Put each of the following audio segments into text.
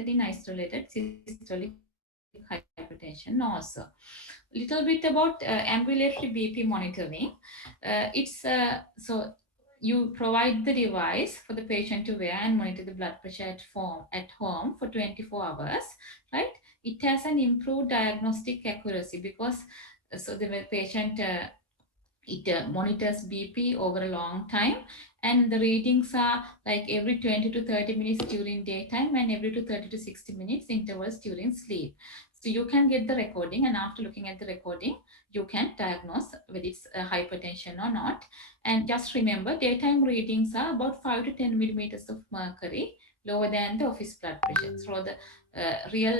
associated in isolated systolic hypertension also. Little bit about ambulatory BP monitoring. So you provide the device for the patient to wear and monitor the blood pressure at home for 24 hours, right? It has an improved diagnostic accuracy because so the patient it monitors BP over a long time, and the readings are like every 20 to 30 minutes during daytime and every to 30 to 60 minutes intervals during sleep. So you can get the recording, and after looking at the recording you can diagnose whether it's hypertension or not. And just remember, daytime readings are about 5 to 10 millimeters of mercury lower than the office blood pressure. So the real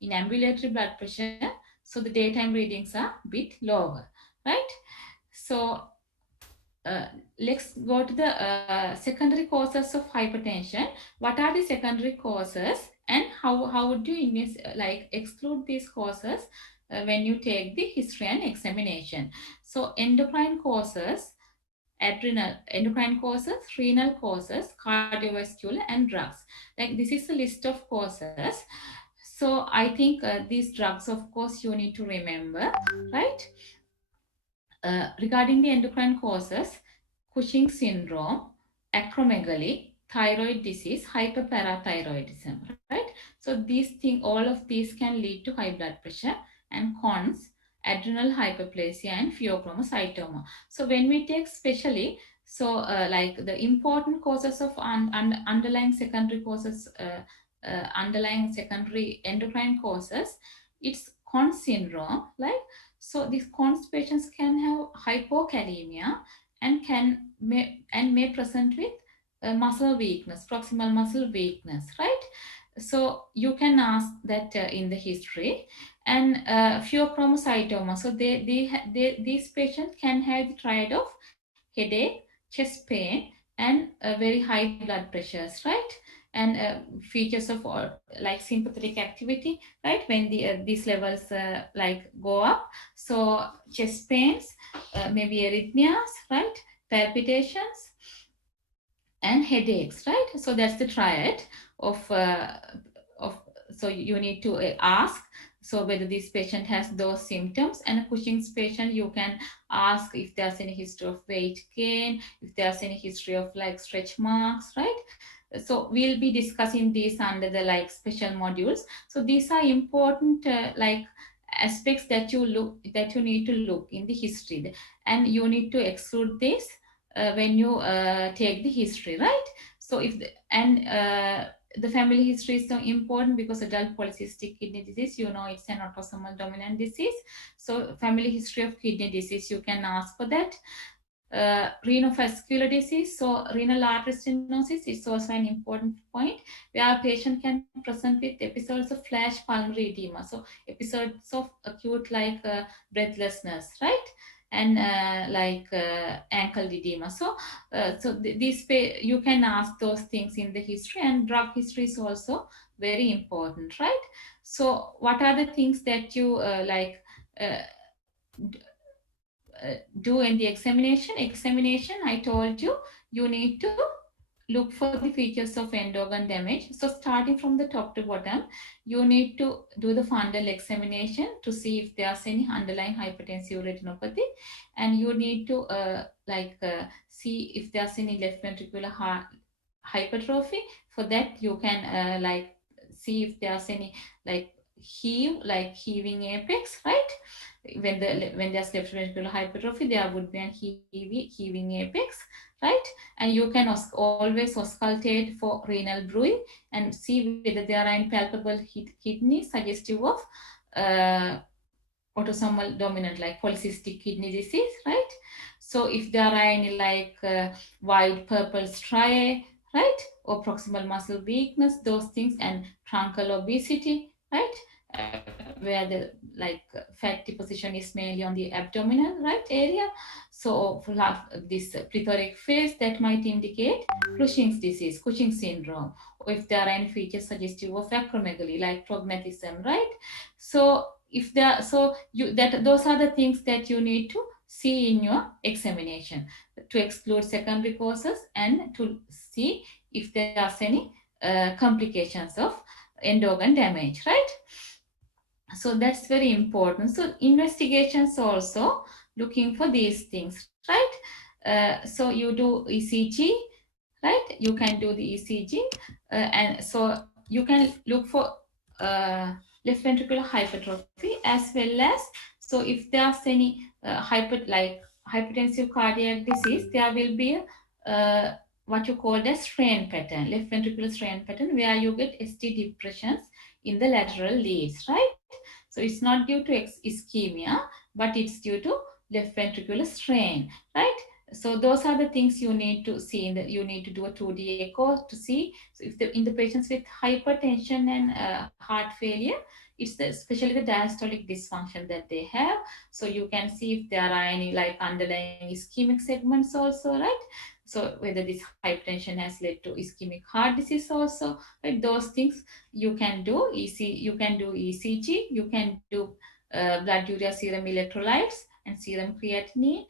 in ambulatory blood pressure, so the daytime readings are a bit lower, right? So uh, let's go to the secondary causes of hypertension. What are the secondary causes, and how would you like exclude these causes when you take the history and examination? So endocrine causes, renal causes, cardiovascular, and drugs. Like this is a list of causes. So I think these drugs, of course, you need to remember, right? Regarding the endocrine causes, Cushing syndrome, acromegaly, thyroid disease, hyperparathyroidism, right? So all of these can lead to high blood pressure, and cons, adrenal hyperplasia and pheochromocytoma. So when we take specially, so like the important causes of underlying secondary causes, underlying secondary endocrine causes, it's cons syndrome, like so these cons patients can have hypokalemia and may present with muscle weakness, proximal muscle weakness, right? So you can ask that in the history. And pheochromocytoma. So these patients can have the triad of headache, chest pain, and very high blood pressures, right? And features of like sympathetic activity, right? When these levels like go up, so chest pains, maybe arrhythmias, right? Palpitations and headaches, right? So that's the triad of of. So you need to ask so whether this patient has those symptoms. And a Cushing's patient, you can ask if there's any history of weight gain, if there's any history of like stretch marks, right? So we'll be discussing these under the like special modules. So these are important like aspects that you need to look in the history, and you need to exclude this when you take the history, right? So the family history is so important because adult polycystic kidney disease, it's an autosomal dominant disease. So family history of kidney disease, you can ask for that. Renovascular disease, so renal artery stenosis is also an important point, where a patient can present with episodes of flash pulmonary edema, so episodes of acute like breathlessness, right? And ankle edema. So you can ask those things in the history. And drug history is also very important, right? So what are the things that you uh, do in the examination? I told you, you need to look for the features of end organ damage. So starting from the top to bottom, you need to do the fundal examination to see if there's any underlying hypertensive retinopathy, and you need to see if there's any left ventricular hypertrophy. For that, you can see if there's any like heaving apex, right? When there's left ventricular hypertrophy, there would be a heaving apex, right? And you can always auscultate for renal bruit and see whether there are any palpable kidneys suggestive of uh, autosomal dominant like polycystic kidney disease, right? So if there are any like wide purple striae, right, or proximal muscle weakness, those things, and truncal obesity, right, where the like fat deposition is mainly on the abdominal right area. So for this plethoric face, that might indicate Cushing's disease, Cushing syndrome, or if there are any features suggestive of acromegaly like prognatism, right? So if there, so you that those are the things that you need to see in your examination to exclude secondary causes and to see if there's any complications of end organ damage, right? So that's very important. So investigations also looking for these things, right? So you do ECG, right? You can do the ECG, and so you can look for uh, left ventricular hypertrophy as well as, so if there's any hypertensive cardiac disease, there will be what you call the strain pattern, left ventricular strain pattern, where you get ST depressions in the lateral leads, right? So it's not due to ischemia, but it's due to left ventricular strain, right? So those are the things you need to see. You need to do a 2D echo to see. So if in the patients with hypertension and heart failure, it's especially the diastolic dysfunction that they have. So you can see if there are any like underlying ischemic segments also, right? So whether this hypertension has led to ischemic heart disease also, right? Those things you can do. You can do ECG, you can do blood urea serum electrolytes and serum creatinine,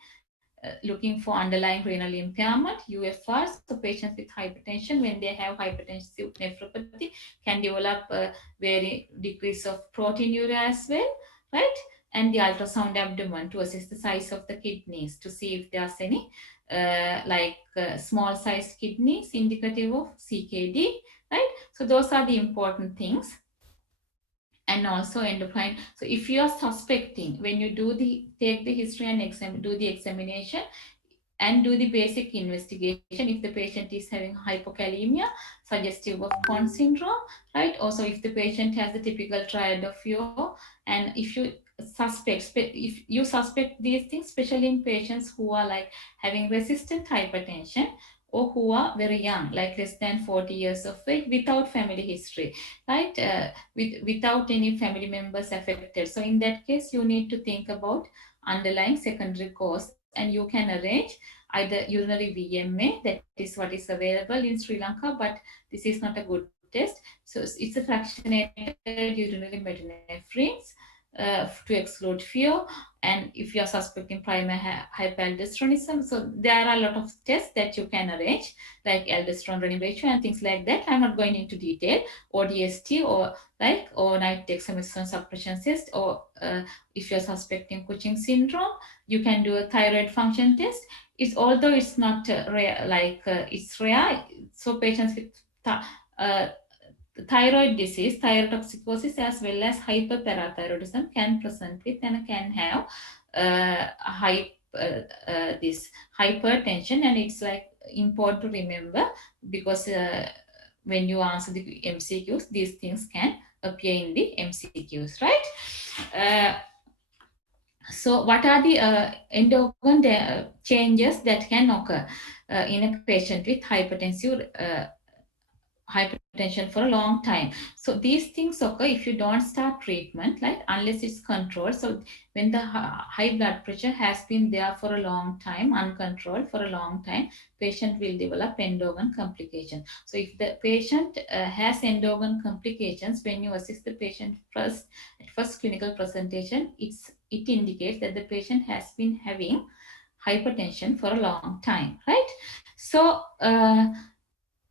looking for underlying renal impairment, UFR. So patients with hypertension, when they have hypertensive nephropathy, can develop very decrease of proteinuria as well, right? And the ultrasound abdomen to assess the size of the kidneys to see if there's any small sized kidneys indicative of CKD, right? So those are the important things. And also endocrine. So if you are suspecting, when you take the history and do the examination and do the basic investigation, if the patient is having hypokalemia suggestive of Conn syndrome, right? Also if the patient has the typical triad of Yo, and if you suspect these things, especially in patients who are like having resistant hypertension or who are very young, like less than 40 years of age, without family history, right? Without any family members affected. So in that case, you need to think about underlying secondary cause, and you can arrange either urinary VMA, that is what is available in Sri Lanka, but this is not a good test. So it's a fractionated urinary metanephrines to exclude fear. And if you are suspecting primary hyperaldosteronism, so there are a lot of tests that you can arrange, like aldosterone renin ratio and things like that. I'm not going into detail, or DST, or like overnight dexamethasone suppression test, or if you're suspecting Cushing syndrome, you can do a thyroid function test. It's, although it's not rare, it's rare. So patients with uh, thyroid disease, thyrotoxicosis, as well as hyperparathyroidism can present with and can have this hypertension, and it's like important to remember, because when you answer the MCQs, these things can appear in the MCQs, right? Uh, so, what are the endocrine changes that can occur in a patient with hypertension for a long time? So these things occur if you don't start treatment, like unless it's controlled. So when the high blood pressure has been there for a long time, uncontrolled for a long time, patient will develop end organ complication. So if the patient has end organ complications, when you assess the patient at first clinical presentation, it indicates that the patient has been having hypertension for a long time, right? So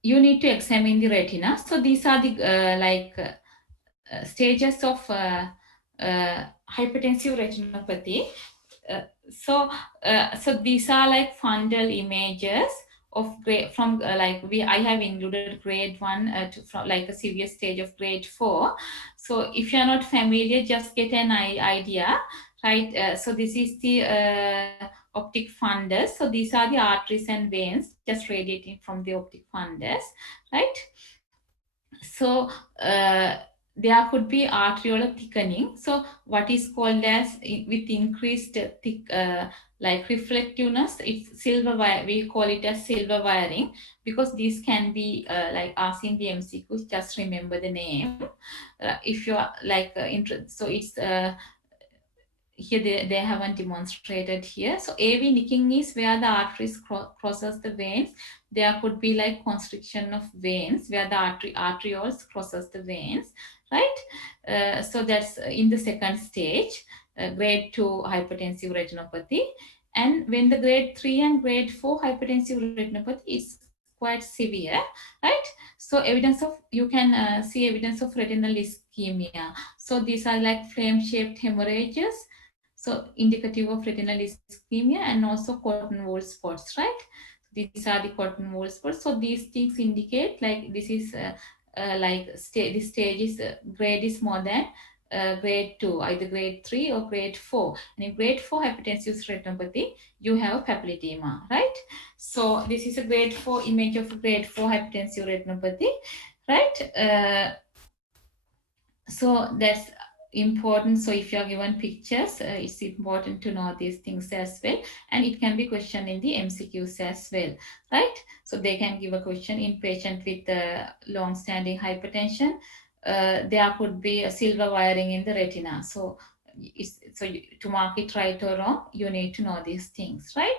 you need to examine the retina. So these are the stages of hypertensive retinopathy. Uh, so so these are like fundal images of grade from I have included grade 1 from like a severe stage of grade 4. So if you are not familiar, just get an idea, right? So this is the optic fundus. So these are the arteries and veins just radiating from the optic fundus, right? So there could be arteriolar thickening. So what is called as with increased like reflectiveness, it's silver wire. We call it as silver wiring, because these can be like asking the MCQs. Just remember the name. If you are like so it's here they haven't demonstrated here. So AV nicking is where the arteries crosses the veins. There could be like constriction of veins where the arterioles crosses the veins, right? So that's in the second stage, grade 2 hypertensive retinopathy. And when the grade 3 and grade 4 hypertensive retinopathy is quite severe, right? So you can see evidence of retinal ischemia. So these are like flame-shaped hemorrhages, so indicative of retinal ischemia, and also cotton wool spots, right? These are the cotton wool spots. So these things indicate like this is this stage is grade is more than grade 2, either grade 3 or grade 4. And in grade 4 hypertensive retinopathy, you have papilledema, right? So this is a grade 4 image of grade 4 hypertensive retinopathy, right? So that's important. So if you are given pictures, it's important to know these things as well, and it can be questioned in the MCQs as well, right? So they can give a question in patient with long-standing hypertension. There could be a silver wiring in the retina. So to mark it right or wrong, you need to know these things, right?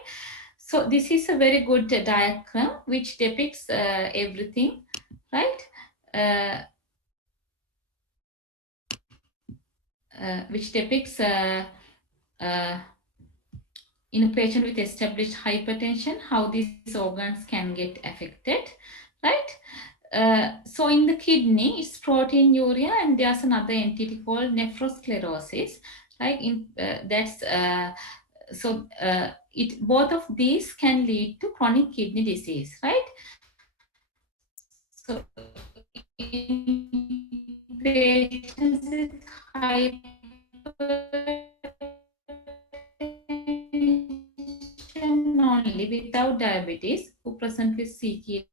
So this is a very good diagram which depicts everything, right? Uh, which depicts uh, in a patient with established hypertension how these organs can get affected, right? So in the kidney, it's proteinuria, and there's another entity called nephrosclerosis, right? It both of these can lead to chronic kidney disease, right? So in patients with hypertension only without diabetes who present with CKD,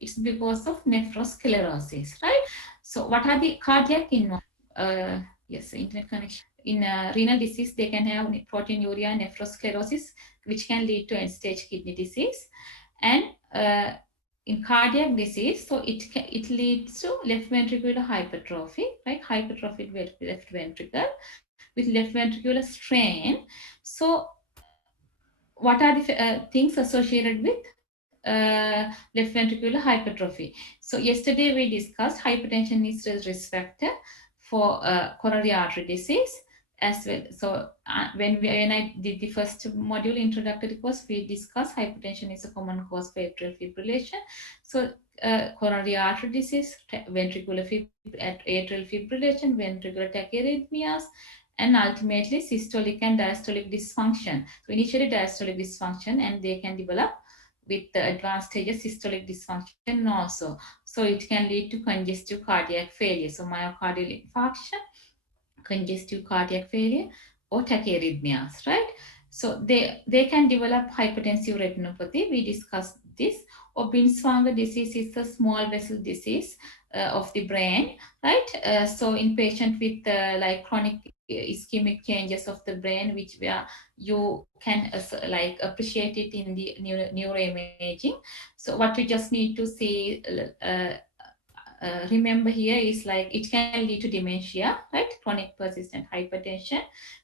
it's because of nephrosclerosis, right? So what are the cardiac yes, internet connection. In renal disease, they can have proteinuria, nephrosclerosis, which can lead to end-stage kidney disease. And in cardiac disease, so it leads to left ventricular hypertrophy, right? Hypertrophied left ventricle with left ventricular strain. So what are the things associated with left ventricular hypertrophy? So yesterday we discussed hypertension is a risk factor for coronary artery disease as well. So when I did the first module introductory course, we discussed hypertension is a common cause for atrial fibrillation. So coronary artery disease, atrial fibrillation, ventricular tachyarrhythmias, and ultimately systolic and diastolic dysfunction. So initially diastolic dysfunction, and they can develop with the advanced stages systolic dysfunction also. So it can lead to congestive cardiac failure. So myocardial infarction, congestive cardiac failure, or tachyarrhythmias, right? So they can develop hypertensive retinopathy. We discussed this. Or Binswanger disease is a small vessel disease of the brain, right? So in patient with like chronic ischemic changes of the brain, which where you can like appreciate it in the neuroimaging. So what you just need to see remember here is like it can lead to dementia, right? Chronic persistent hypertension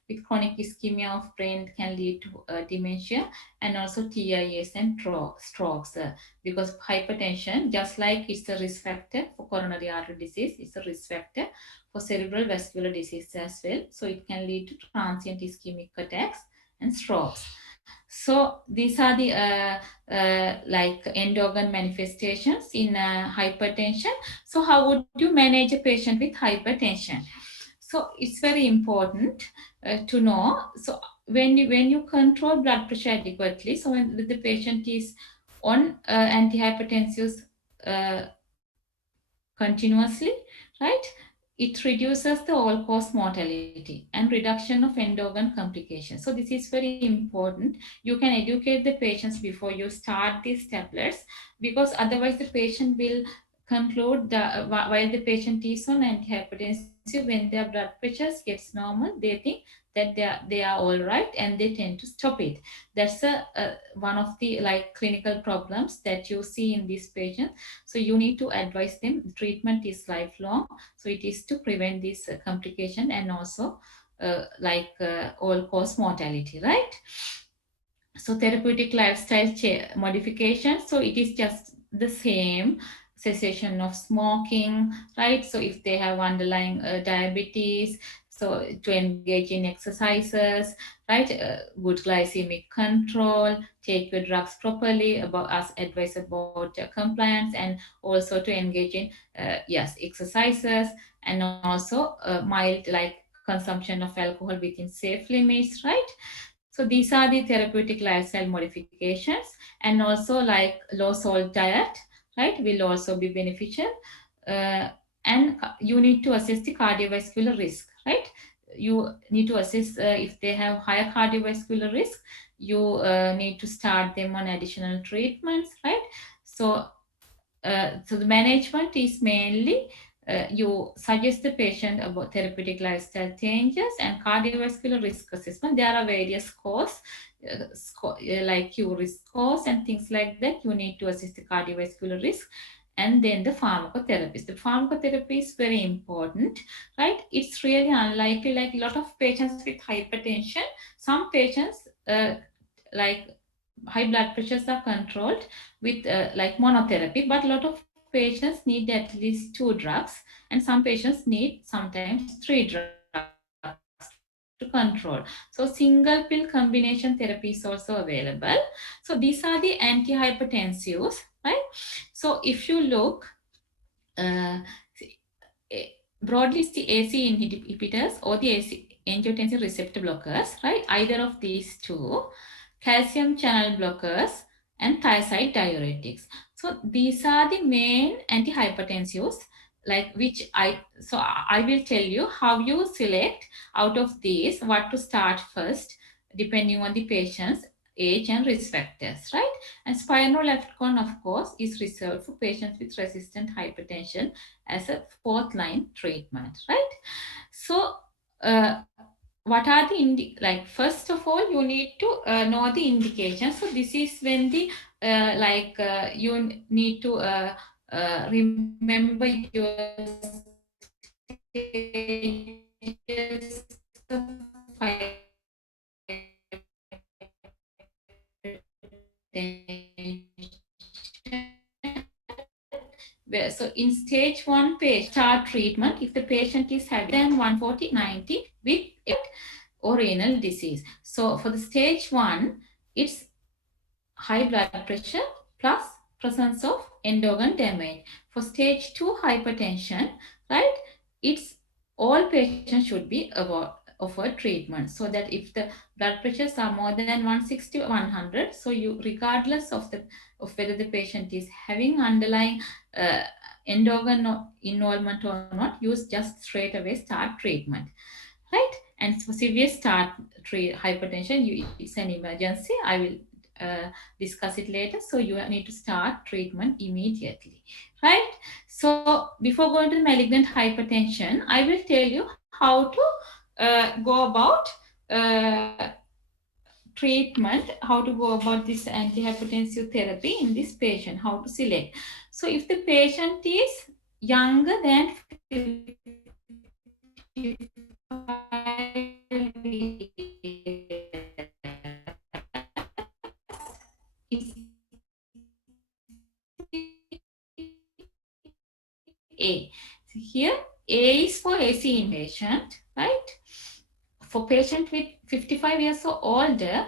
with chronic ischemia of brain can lead to dementia, and also TIAs and strokes, because hypertension, just like it's a risk factor for coronary artery disease, it's a risk factor for cerebral vascular disease as well. So it can lead to transient ischemic attacks and strokes. So these are the like end organ manifestations in hypertension. So how would you manage a patient with hypertension? So it's very important to know. So when you control blood pressure adequately, so when the patient is on antihypertensives continuously, right? It reduces the all-cause mortality and reduction of end-organ complications. So this is very important. You can educate the patients before you start these tablets, because otherwise the patient will conclude that while the patient is on antihypertensive, when their blood pressures gets normal, they think that they are all right, and they tend to stop it. That's one of the like clinical problems that you see in these patients. So you need to advise them the treatment is lifelong, so it is to prevent this complication and also all cause mortality, right? So therapeutic lifestyle modification, so it is just the same: cessation of smoking, right? So if they have underlying diabetes, So to engage in exercises, right? Good glycemic control, take your drugs properly, about as advice about compliance, and also to engage in yes exercises, and also mild like consumption of alcohol within safe limits, right? So these are the therapeutic lifestyle modifications, and also like low salt diet, right, will also be beneficial. Uh, and you need to assess the cardiovascular risk, right? You need to assess if they have higher cardiovascular risk, you need to start them on additional treatments, right? So so the management is mainly you suggest the patient about therapeutic lifestyle changes and cardiovascular risk assessment. There are various scores, like Q risk scores and things like that. You need to assess the cardiovascular risk. And then the pharmacotherapy. The pharmacotherapy is very important, right? It's really unlikely, like a lot of patients with hypertension, some patients like high blood pressures are controlled with like monotherapy, but a lot of patients need at least two drugs, and some patients need sometimes three drugs to control. So single pill combination therapy is also available. So these are the antihypertensives, right? So if you look, uh, broadly it's the AC inhibitors or the AC angiotensin receptor blockers, right? Either of these two, calcium channel blockers, and thiazide diuretics. So these are the main antihypertensives, like which I will tell you how you select out of these what to start first, depending on the patient's age and risk factors, right? And spironolactone, of course, is reserved for patients with resistant hypertension as a fourth line treatment, right? So, what are the like? First of all, you need to know the indication. So this is when the you need to remember your stages of so in stage 1 patient start treatment if the patient is having than 140/90 with or renal disease. So for the stage 1, it's high blood pressure plus presence of endocrine damage. For stage 2 hypertension, right, it's all patients should be offered treatment, so that if the blood pressures are more than 160/100, so you regardless of the of whether the patient is having underlying uh, endocrine involvement or not, you just straight away start treatment, right? And for severe start hypertension, it's an emergency. I will discuss it later. So you need to start treatment immediately, right? So before going to the malignant hypertension, I will tell you how to go about uh, treatment, how to go about this antihypertensive therapy in this patient, how to select. So if the patient is younger than 55 So here A is for AC inpatient, right? For patient with 55 years or older,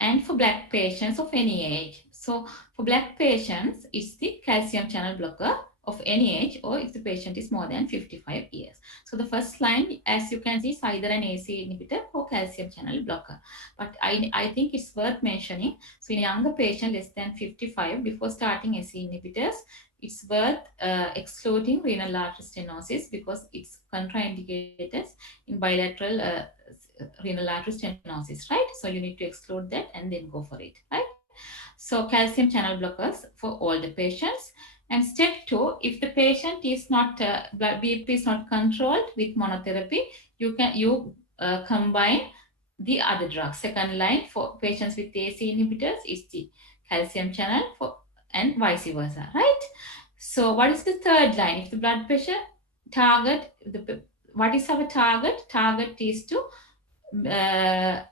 and for black patients of any age. So for black patients, it's the calcium channel blocker of any age, or if the patient is more than 55 years. So the first line, as you can see, is either an AC inhibitor or calcium channel blocker. But I think it's worth mentioning. So in a younger patient less than 55, before starting AC inhibitors, it's worth excluding renal artery stenosis because it's contraindicated in bilateral renal artery stenosis, right? So you need to exclude that and then go for it, right? So calcium channel blockers for all the patients. And step 2, if the patient is not blood BP is not controlled with monotherapy, you combine the other drugs. Second line for patients with AC inhibitors is the calcium channel for, and vice versa, right? So what is the third line? If the blood pressure target, what is our target? Target is to uh,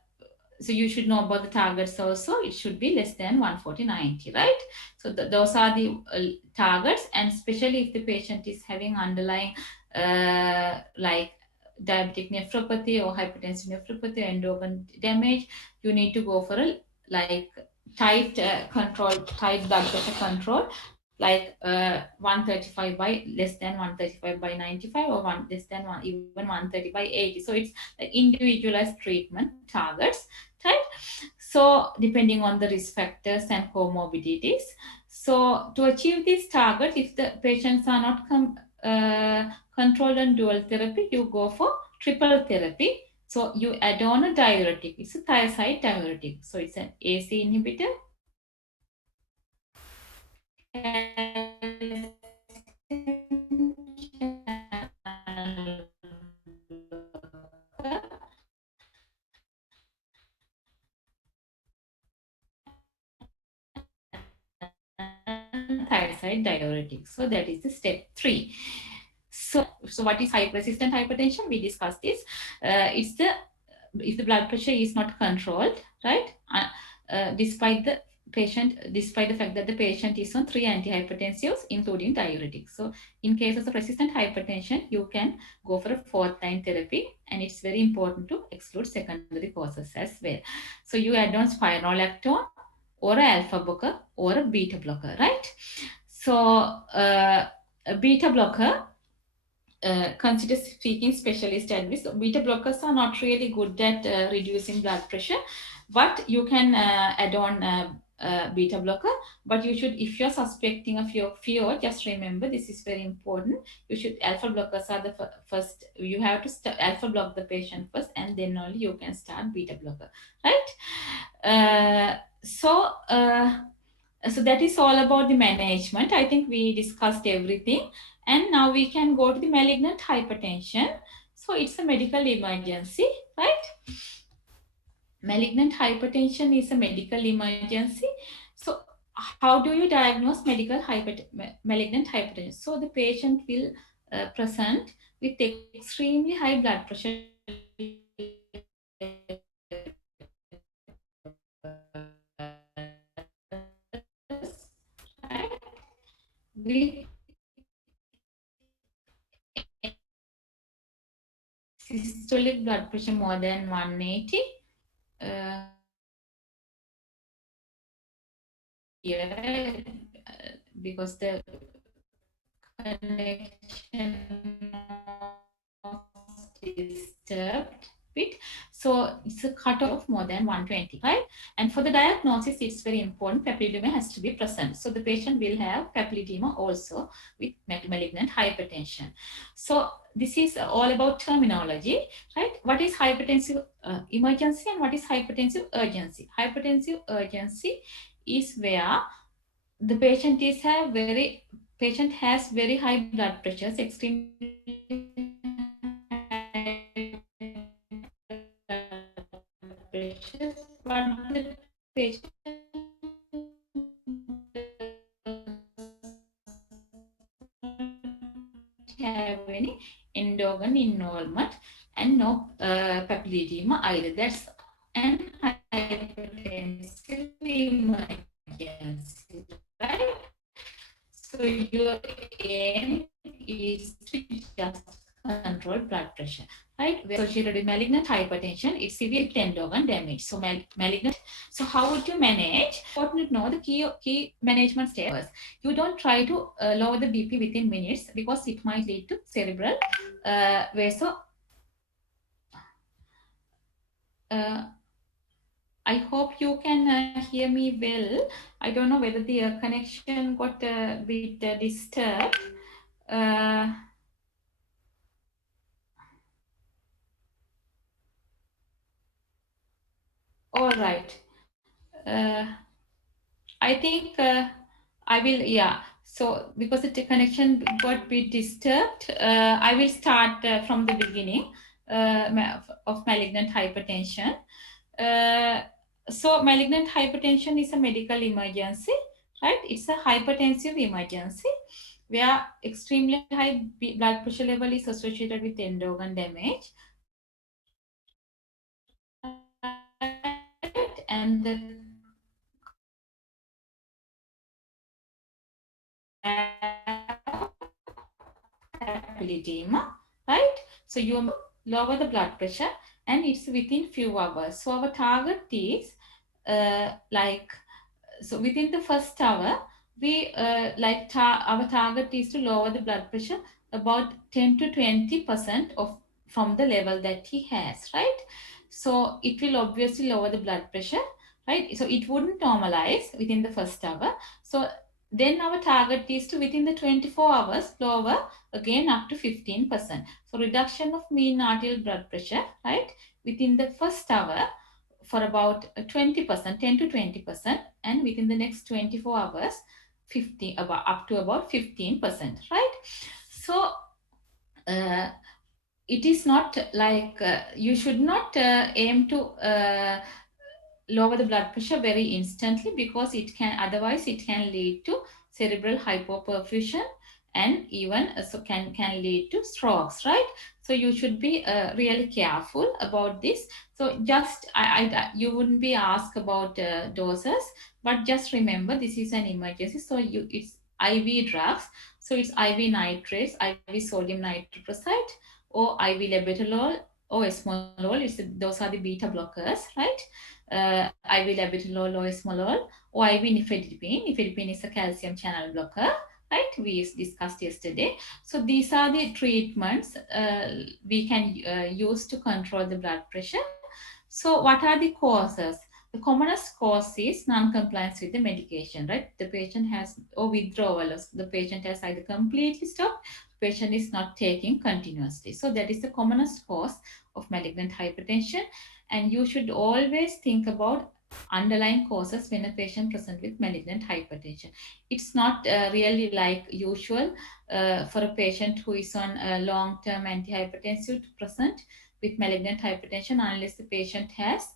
so you should know about the targets also. It should be less than 140/90, right? So those are the targets, and especially if the patient is having underlying like diabetic nephropathy or hypertensive nephropathy, end organ damage, you need to go for a like tight tight blood pressure control, like 135 by less than 135 by 95 or one less than one even 130 by 80. So it's like individualized treatment targets, right? So depending on the risk factors and comorbidities. So to achieve this target, if the patients are not controlled on dual therapy, you go for triple therapy. So you add on a diuretic. It's a thiazide diuretic. So it's an AC inhibitor, thiazide diuretic. So that is the step 3. So what is resistant hypertension? We discussed this. It's the if the blood pressure is not controlled, right? Despite the fact that the patient is on 3 antihypertensives, including diuretics. So in cases of resistant hypertension, you can go for a fourth line therapy, and it's very important to exclude secondary causes as well. So you add on spironolactone or an alpha blocker or a beta blocker, right? So a beta blocker, consider seeking specialist advice. So beta blockers are not really good at reducing blood pressure, but you can add on beta blocker. But you should, if you're suspecting of your fear, just remember this is very important. You should, alpha blockers are the first. You have to alpha block the patient first, and then only you can start beta blocker, right? So that is all about the management. I think we discussed everything. And now we can go to the malignant hypertension. So it's a medical emergency, right? Malignant hypertension is a medical emergency. So how do you diagnose malignant hypertension? So the patient will present with extremely high blood pressure, right? With systolic blood pressure more than 180. Here, because the connection was disturbed bit. So it's a cutoff of more than 120, right? And for the diagnosis, it's very important. Papilledema has to be present. So the patient will have papilledema also with malignant hypertension. So this is all about terminology, right? What is hypertensive emergency and what is hypertensive urgency? Hypertensive urgency is where the patient has very high blood pressure, extremely high blood pressure, but the patient have any end organ involvement and no papilledema either. That's an hypertensive emergency, right? So your aim is to just control blood pressure, right? Associated with malignant hypertension, it's severe end organ damage. So malignant. So how would you manage? Important to know the key management steps. You don't try to lower the BP within minutes because it might lead to cerebral vaso. I hope you can hear me well. I don't know whether the connection got a bit disturbed. All right. Uh, I think I will, yeah. So because the connection got a bit disturbed, I will start from the beginning of malignant hypertension. So malignant hypertension is a medical emergency, right? It's a hypertensive emergency where extremely high blood pressure level is associated with end organ damage. Right? And the papilledema, right? So you lower the blood pressure, and it's within few hours. So our target is like, so within the first hour, we our target is to lower the blood pressure about 10 to 20% of from the level that he has, right? So it will obviously lower the blood pressure, right? So it wouldn't normalize within the first hour. So then our target is to within the 24 hours lower again up to 15%. So reduction of mean arterial blood pressure, right, within the first hour for about 20%, 10 to 20%, and within the next 24 hours, 50 about up to about 15%, right? So uh, it is not like you should not aim to lower the blood pressure very instantly, because it can otherwise it can lead to cerebral hypoperfusion, and even so can lead to strokes, right? So you should be really careful about this. So just you wouldn't be asked about doses, but just remember this is an emergency, so it's IV drugs. So it's IV nitrates, IV sodium nitroprusside, or IV labetalol, or esmolol. Those are the beta blockers, right? IV labetalol or esmolol, or IV nifedipine. Nifedipine is a calcium channel blocker, right? We discussed yesterday. So these are the treatments we can use to control the blood pressure. So what are the causes? The commonest cause is non-compliance with the medication, right? The patient has, or withdrawal. The patient has either completely stopped, patient is not taking continuously. So that is the commonest cause of malignant hypertension. And you should always think about underlying causes when a patient presents with malignant hypertension. It's not really like usual for a patient who is on a long-term antihypertensive to present with malignant hypertension unless the patient has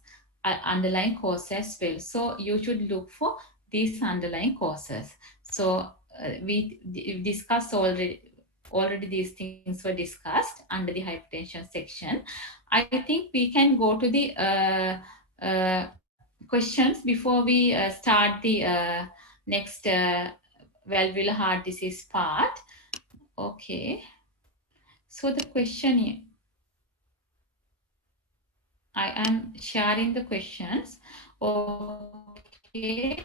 underlying cause as well. So you should look for these underlying causes. So we discussed already these things were discussed under the hypertension section. I think we can go to the questions before we start the next valvular heart disease part. Okay. So the question, I am sharing the questions. Okay.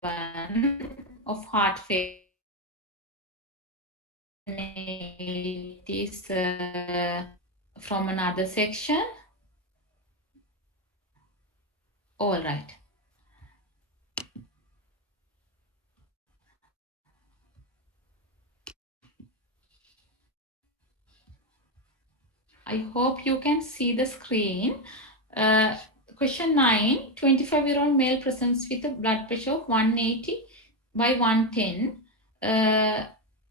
One of heart failure. It is from another section. All right. I hope you can see the screen. Uh, Question 9, 25-year-old male presents with a blood pressure of 180 by 110.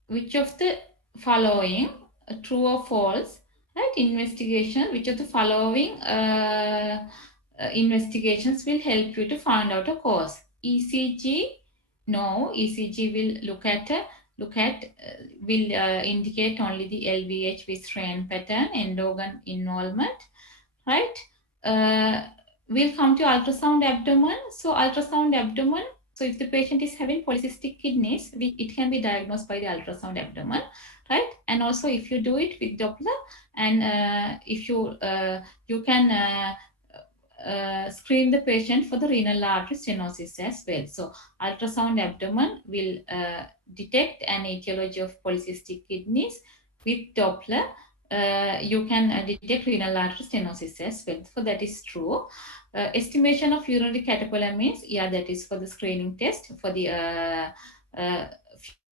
Which of the following, true or false, right? Investigation, which of the following investigations will help you to find out a cause? ECG, no. ECG will will indicate only the LVH with strain pattern, end-organ involvement, right? Uh, we'll come to ultrasound abdomen. So ultrasound abdomen, so if the patient is having polycystic kidneys, it can be diagnosed by the ultrasound abdomen, right? And also if you do it with Doppler, and if you can screen the patient for the renal artery stenosis as well. So ultrasound abdomen will detect an etiology of polycystic kidneys. With Doppler, you can detect renal artery stenosis as well. So that is true. Estimation of urinary catecholamines, yeah, that is for the screening test for the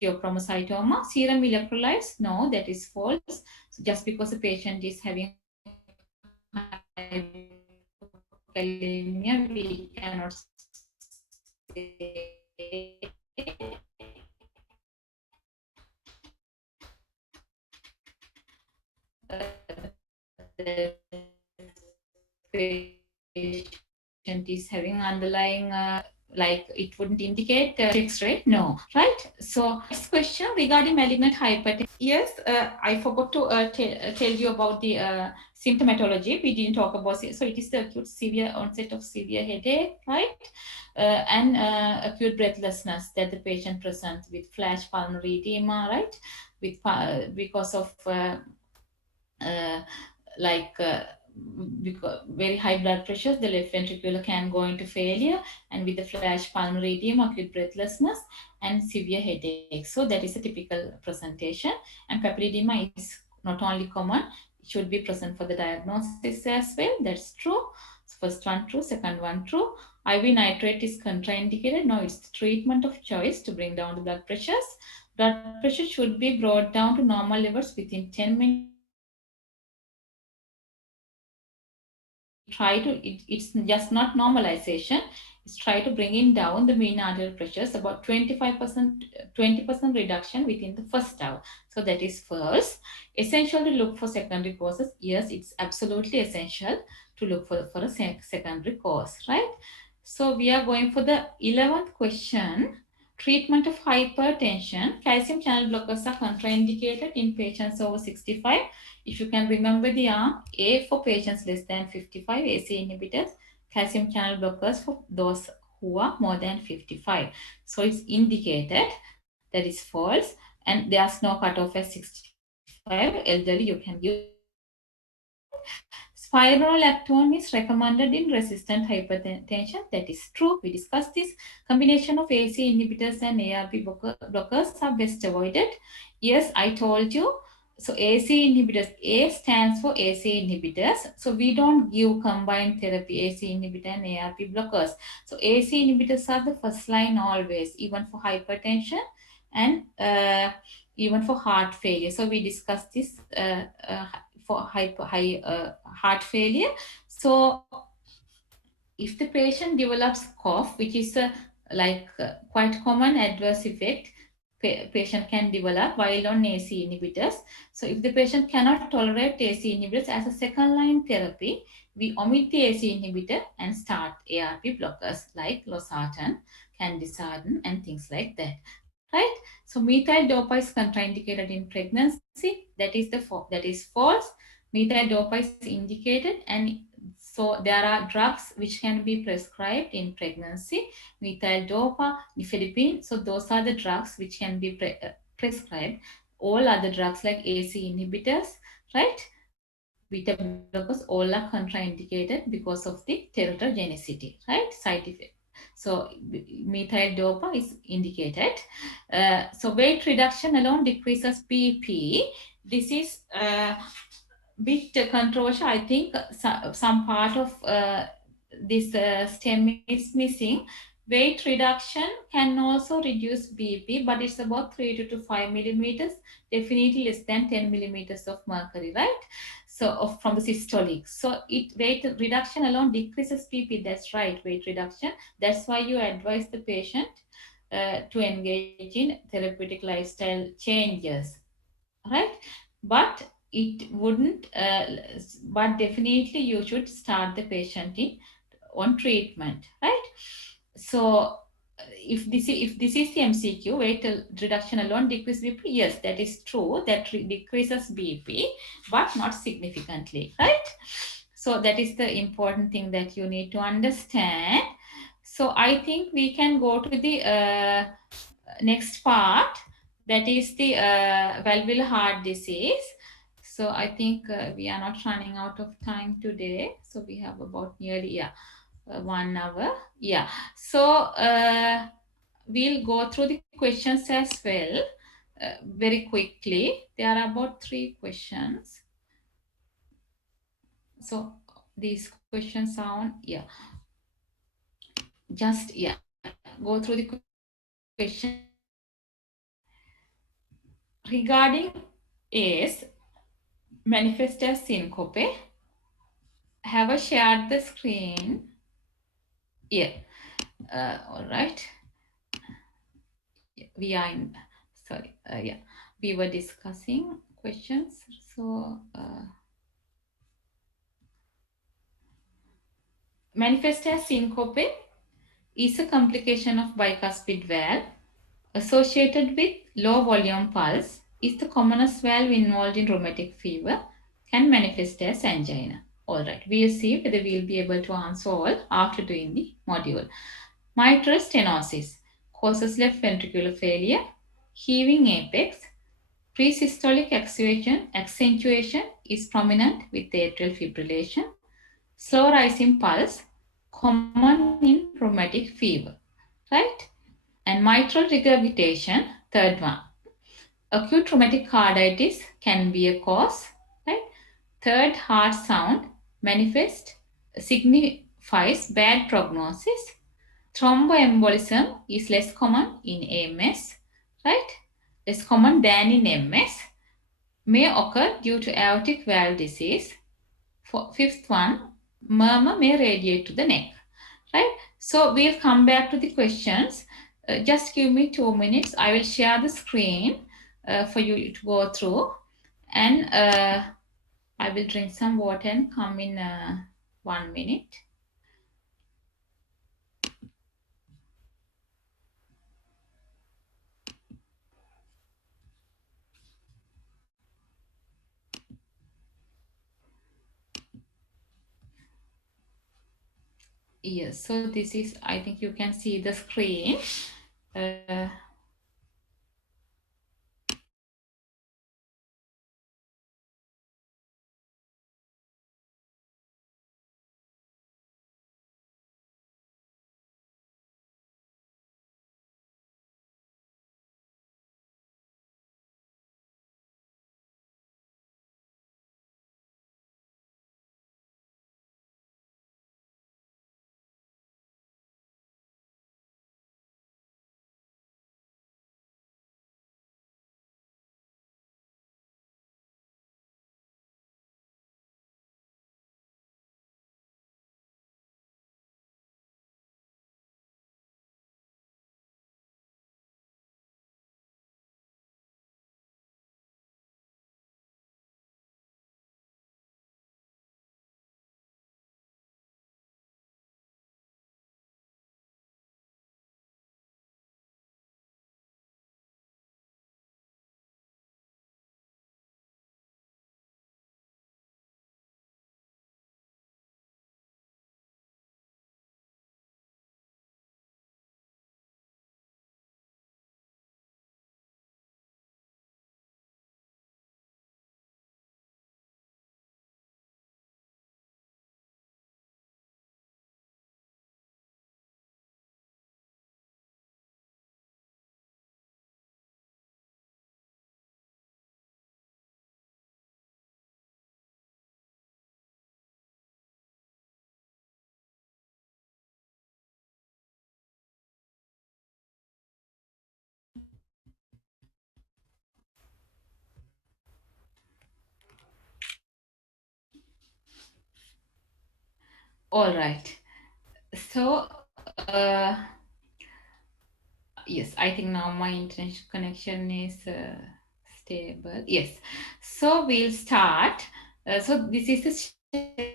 pheochromocytoma. Serum electrolytes, no, that is false. So just because a patient is having hypokalemia, we cannot say the patient is having underlying like it wouldn't indicate X-ray? No, right? So next question regarding malignant hypertension. Yes, I forgot to tell you about the symptomatology. We didn't talk about it. So it is the acute severe onset of severe headache, right? And acute breathlessness that the patient presents with flash pulmonary edema, right? With because of uh, like because very high blood pressure, the left ventricular can go into failure, and with the flash pulmonary edema, acute breathlessness, and severe headache. So that is a typical presentation. And papilledema is not only common, it should be present for the diagnosis as well. That's true. So first one true, second one true. IV nitrate is contraindicated. No, it's the treatment of choice to bring down the blood pressures. Blood pressure should be brought down to normal levels within 10 minutes. It's just not normalization, it's try to bringing down the mean arterial pressures about 25%, 20% reduction within the first hour. So that is first. Essential to look for secondary causes. Yes, it's absolutely essential to look for a secondary cause, right? So we are going for the 11th question. Treatment of hypertension. Calcium channel blockers are contraindicated in patients over 65. If you can remember the arm, A for patients less than 55, AC inhibitors, calcium channel blockers for those who are more than 55. So it's indicated, that is false, and there's no cutoff at 65. Elderly, you can use anytime, right? Spironolactone is recommended in resistant hypertension. That is true. We discussed this. Combination of AC inhibitors and ARB blockers are best avoided. Yes, I told you. So AC inhibitors, A stands for AC inhibitors. So we don't give combined therapy, AC inhibitor and ARB blockers. So AC inhibitors are the first line always, even for hypertension and even for heart failure. So we discussed this for high heart failure. So if the patient develops cough, which is a quite common adverse effect, patient can develop while on AC inhibitors. So if the patient cannot tolerate AC inhibitors as a second line therapy, we omit the AC inhibitor and start ARP blockers like losartan, candesartan, and things like that. Right? So methyl dopa is contraindicated in pregnancy. That is false. Methyl dopa is indicated, and so there are drugs which can be prescribed in pregnancy, methyl dopa, nifedipine. So those are the drugs which can be prescribed. All other drugs like AC inhibitors, right? Beta blockers, all are contraindicated because of the teratogenicity, right? Side effect. So methyl dopa is indicated. So weight reduction alone decreases BP. This is bit controversial. I think some part of this stem is missing. Weight reduction can also reduce BP, but it's about 3 to 5 millimeters, definitely less than 10 millimeters of mercury, right? So from the systolic. So weight reduction alone decreases BP. That's right, weight reduction. That's why you advise the patient to engage in therapeutic lifestyle changes, right? But it wouldn't but definitely you should start the patient on treatment, right? So if this is the MCQ, weight reduction alone decrease BP. Yes, that is true, that decreases BP, but not significantly, right? So that is the important thing that you need to understand. So I think we can go to the next part, that is the valvular heart disease. So I think we are not running out of time today. So we have about nearly 1 hour. Yeah. So we'll go through the questions as well very quickly. There are about 3 questions. So these questions are on, just go through the question regarding AS manifest as syncope. Have I shared the screen? Yeah. All right. We are in, sorry. Yeah. We were discussing questions. So, manifest as syncope is a complication of bicuspid valve associated with low volume pulse, is the commonest valve involved in rheumatic fever, can manifest as angina. Alright, we'll see whether we'll be able to answer all after doing the module. Mitral stenosis causes left ventricular failure, heaving apex, presystolic accentuation is prominent with atrial fibrillation, slow rising pulse, common in rheumatic fever, right? And mitral regurgitation, third one. Acute rheumatic carditis can be a cause, right? Third, heart sound manifest signifies bad prognosis. Thromboembolism is less common in AMS, right? Less common than in MS. May occur due to aortic valve disease. Fifth one, murmur may radiate to the neck, right? So we'll come back to the questions. Just give me 2 minutes. I will share the screen for you to go through, and I will drink some water and come in 1 minute. Yes, so this is, I think you can see the screen. All right. So, uh, yes, I think now my internet connection is stable. Yes. So we'll start. So this is the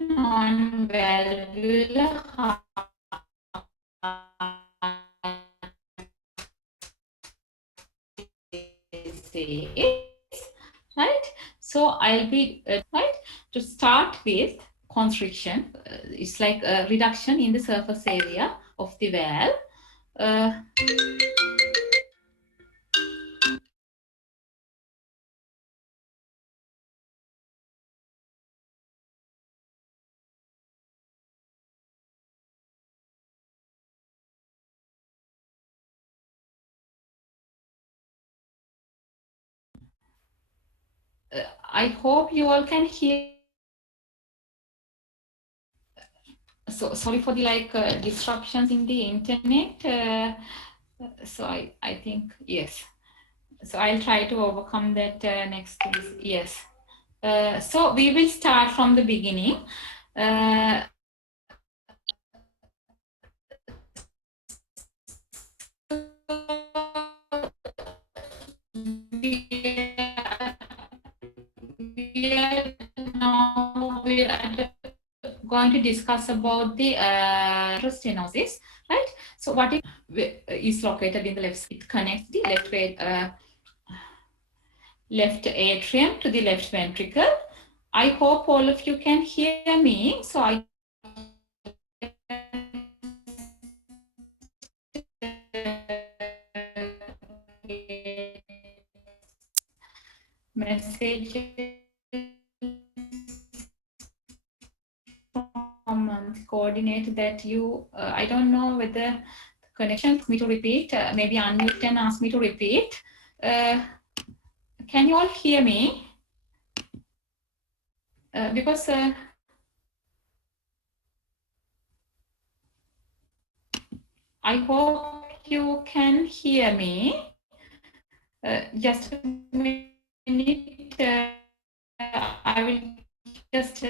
non-valvular heart disease, right? So I'll be right to start with constriction. It's like a reduction in the surface area of the valve. Uh, I hope you all can hear. So sorry for the disruptions in the internet. So I think yes. So I'll try to overcome that next. Yes. So we will start from the beginning. going to discuss about the stenosis, right? So what is located in the left? It connects the left atrium to the left ventricle. I hope all of you can hear me. So I message from the coordinator that you, I don't know whether the connection asked me to repeat, maybe unmute and ask me to repeat. Can you all hear me? Because I hope you can hear me. Just a minute. I will just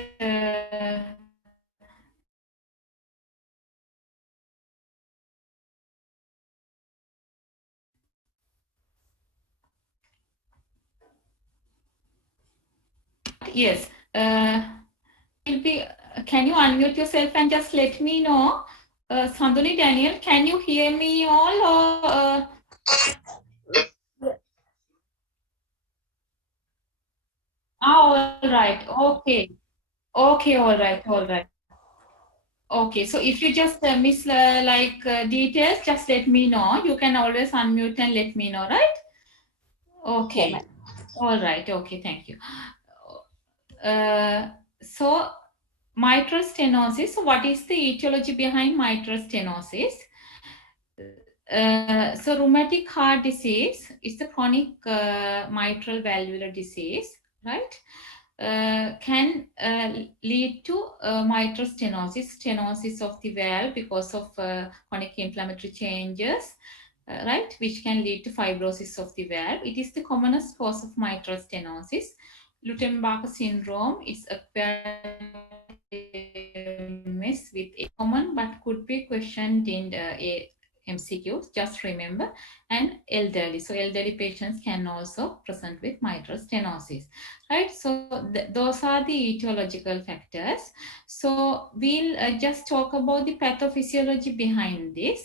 yes. Will be. Can you unmute yourself and just let me know? Sanduni Daniel, can you hear me all? Or, all right. Okay. Okay. All right. All right. Okay. So if you just miss details, just let me know. You can always unmute and let me know, right? Okay. All right. Okay. Thank you. Uh, so mitral stenosis. So what is the etiology behind mitral stenosis? So rheumatic heart disease is the chronic mitral valvular disease, right? Can lead to mitral stenosis, stenosis of the valve because of chronic inflammatory changes, right? Which can lead to fibrosis of the valve. It is the commonest cause of mitral stenosis. Lutembacher syndrome is acquired miss with a common but could be questioned in a MCQs, just remember, and elderly. So elderly patients can also present with mitral stenosis, right? So those are the etiological factors. So we'll just talk about the pathophysiology behind this.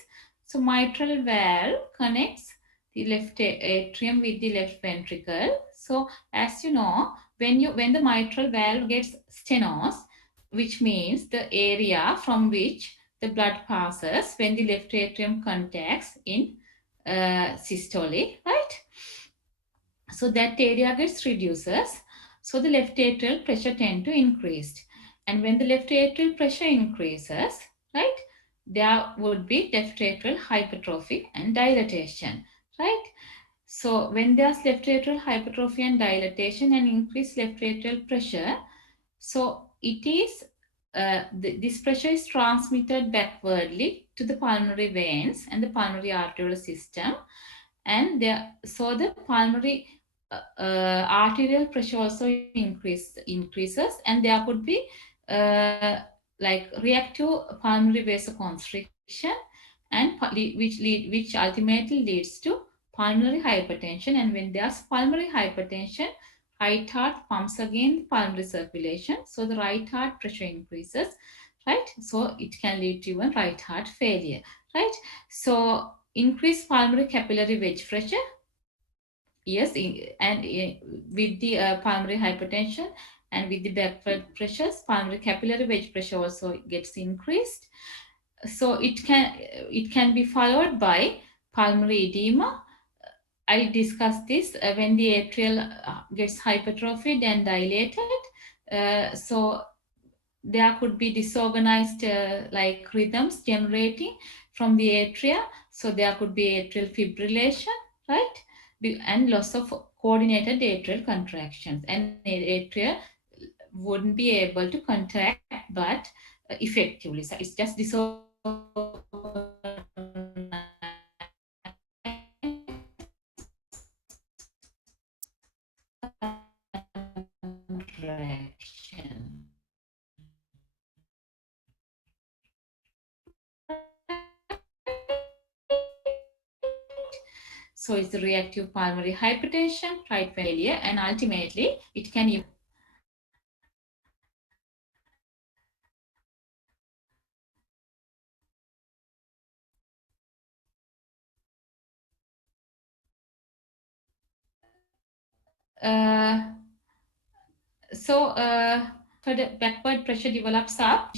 So mitral valve connects the left atrium with the left ventricle. So as you know, when the mitral valve gets stenosed, which means the area from which the blood passes when the left atrium contacts in systole, right? So that area gets reduces. So the left atrial pressure tend to increase. And when the left atrial pressure increases, right, there would be left atrial hypertrophy and dilatation, right? So when there's left atrial hypertrophy and dilatation and increased left atrial pressure, so it is this pressure is transmitted backwardly to the pulmonary veins and the pulmonary arterial system, and so the pulmonary arterial pressure also increases, and there could be uh, like reactive pulmonary vasoconstriction, and which ultimately leads to pulmonary hypertension. And when there's pulmonary hypertension, right heart pumps again the pulmonary circulation, so the right heart pressure increases, right? So it can lead to even right heart failure, right? So increased pulmonary capillary wedge pressure, yes, with the pulmonary hypertension and with the backward pressures, pulmonary capillary wedge pressure also gets increased. So it can be followed by pulmonary edema. I discussed this when the atrial gets hypertrophied and dilated. So there could be disorganized like rhythms generating from the atria. So there could be atrial fibrillation, right? And loss of coordinated atrial contractions. And atria wouldn't be able to contract but effectively. So it's just disorganized contraction. So it's the reactive pulmonary hypertension, right failure, and ultimately it can So the backward pressure develops up,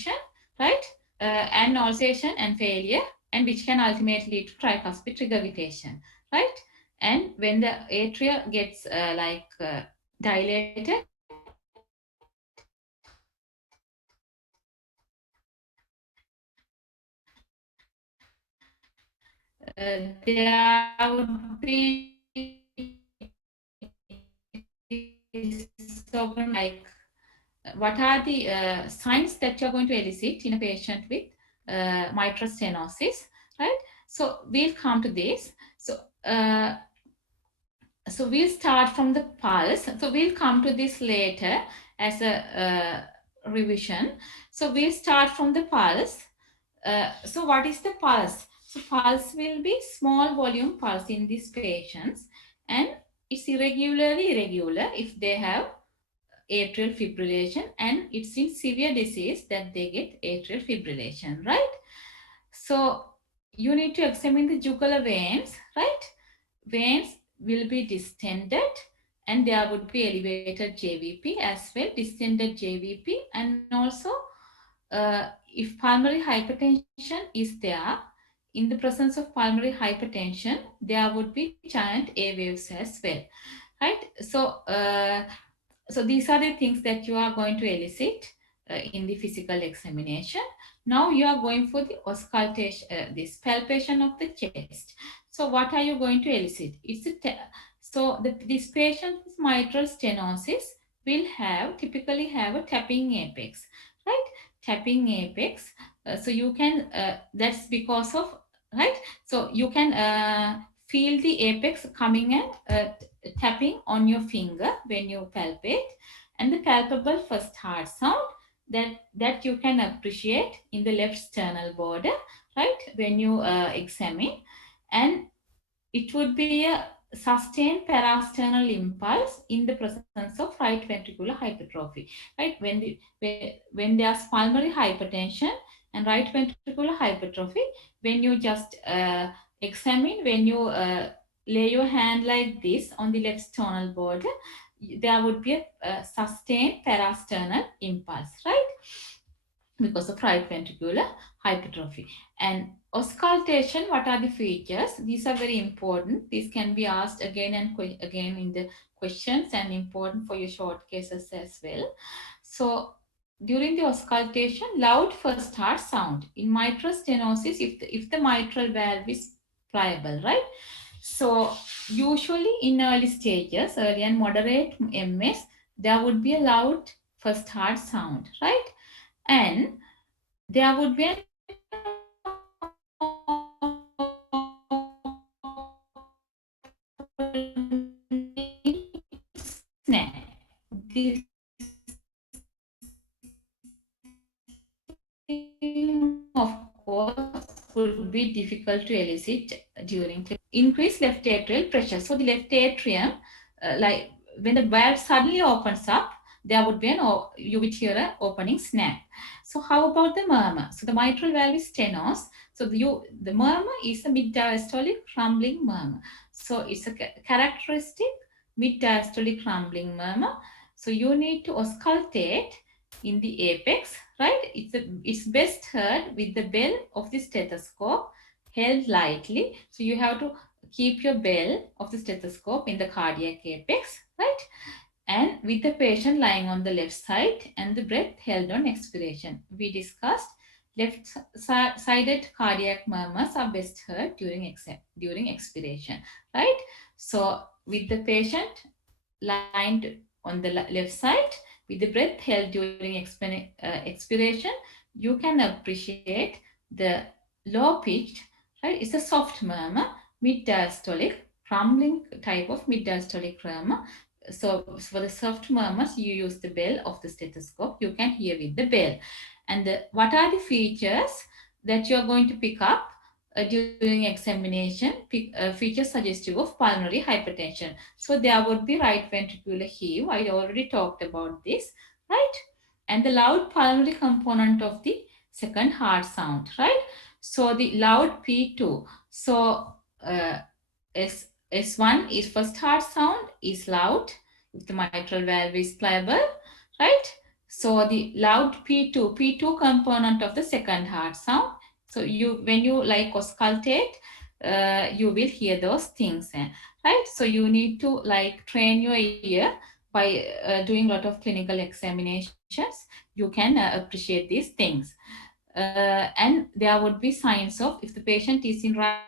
right? And ulceration and failure, and which can ultimately lead to tricuspid regurgitation, right? And when the atria gets dilated, there would be like what are the signs that you're going to elicit in a patient with mitral stenosis, right? So we'll come to this. Uh, so we'll start from the pulse. So we'll come to this later as a revision. So we'll start from the pulse. So what is the pulse? So pulse will be small volume pulse in these patients, and it's irregularly irregular if they have atrial fibrillation, and it's in severe disease that they get atrial fibrillation, right? So you need to examine the jugular veins, right? Veins will be distended, and there would be elevated JVP as well, distended JVP, and also if pulmonary hypertension is there, in the presence of pulmonary hypertension, there would be giant A waves as well, right? So these are the things that you are going to elicit in the physical examination. Now you are going for the auscultation, this palpation of the chest. So what are you going to elicit? This patient with mitral stenosis will typically have a tapping apex, right? Tapping apex. So you can, that's because of, right? So you can feel the apex coming and tapping on your finger when you palpate, and the palpable first heart sound that you can appreciate in the left sternal border, right, when you examine. And it would be a sustained parasternal impulse in the presence of right ventricular hypertrophy, right? When there's pulmonary hypertension and right ventricular hypertrophy, when you just examine, when you lay your hand like this on the left sternal border, there would be a sustained parasternal impulse, right? Because of right ventricular hypertrophy. And auscultation, what are the features? These are very important. These can be asked again and again in the questions, and important for your short cases as well. So during the auscultation, loud first heart sound. In mitral stenosis, if the mitral valve is pliable, right? So usually in early stages, early and moderate MS, there would be a loud first heart sound, right? And there would be an snap. This of course would be difficult to elicit during increased left atrial pressure. So the left atrium, like when the valve suddenly opens up, there would be you would hear an opening snap. So how about the murmur? So the mitral valve is stenos. So the murmur is a mid-diastolic rumbling murmur. So it's a characteristic mid-diastolic rumbling murmur. So you need to auscultate in the apex, right? It's best heard with the bell of the stethoscope held lightly. So you have to keep your bell of the stethoscope in the cardiac apex, right? And with the patient lying on the left side and the breath held on expiration. We discussed left-sided cardiac murmurs are best heard during expiration, right? So with the patient lined on the left side with the breath held during expiration, you can appreciate the low pitched, right? It's a soft murmur, mid diastolic, rumbling type of mid diastolic murmur. So for the soft murmurs, you use the bell of the stethoscope. You can hear with the bell. And what are the features that you are going to pick up during examination? Features suggestive of pulmonary hypertension. So there would be right ventricular heave. I already talked about this, right? And the loud pulmonary component of the second heart sound, right? So the loud P2. So S1 is first heart sound is loud. if the mitral valve is pliable, right? So the loud P2 component of the second heart sound. So you, when you like auscultate, you will hear those things, right? So you need to like train your ear by doing a lot of clinical examinations. You can appreciate these things. And there would be signs of, if the patient is in right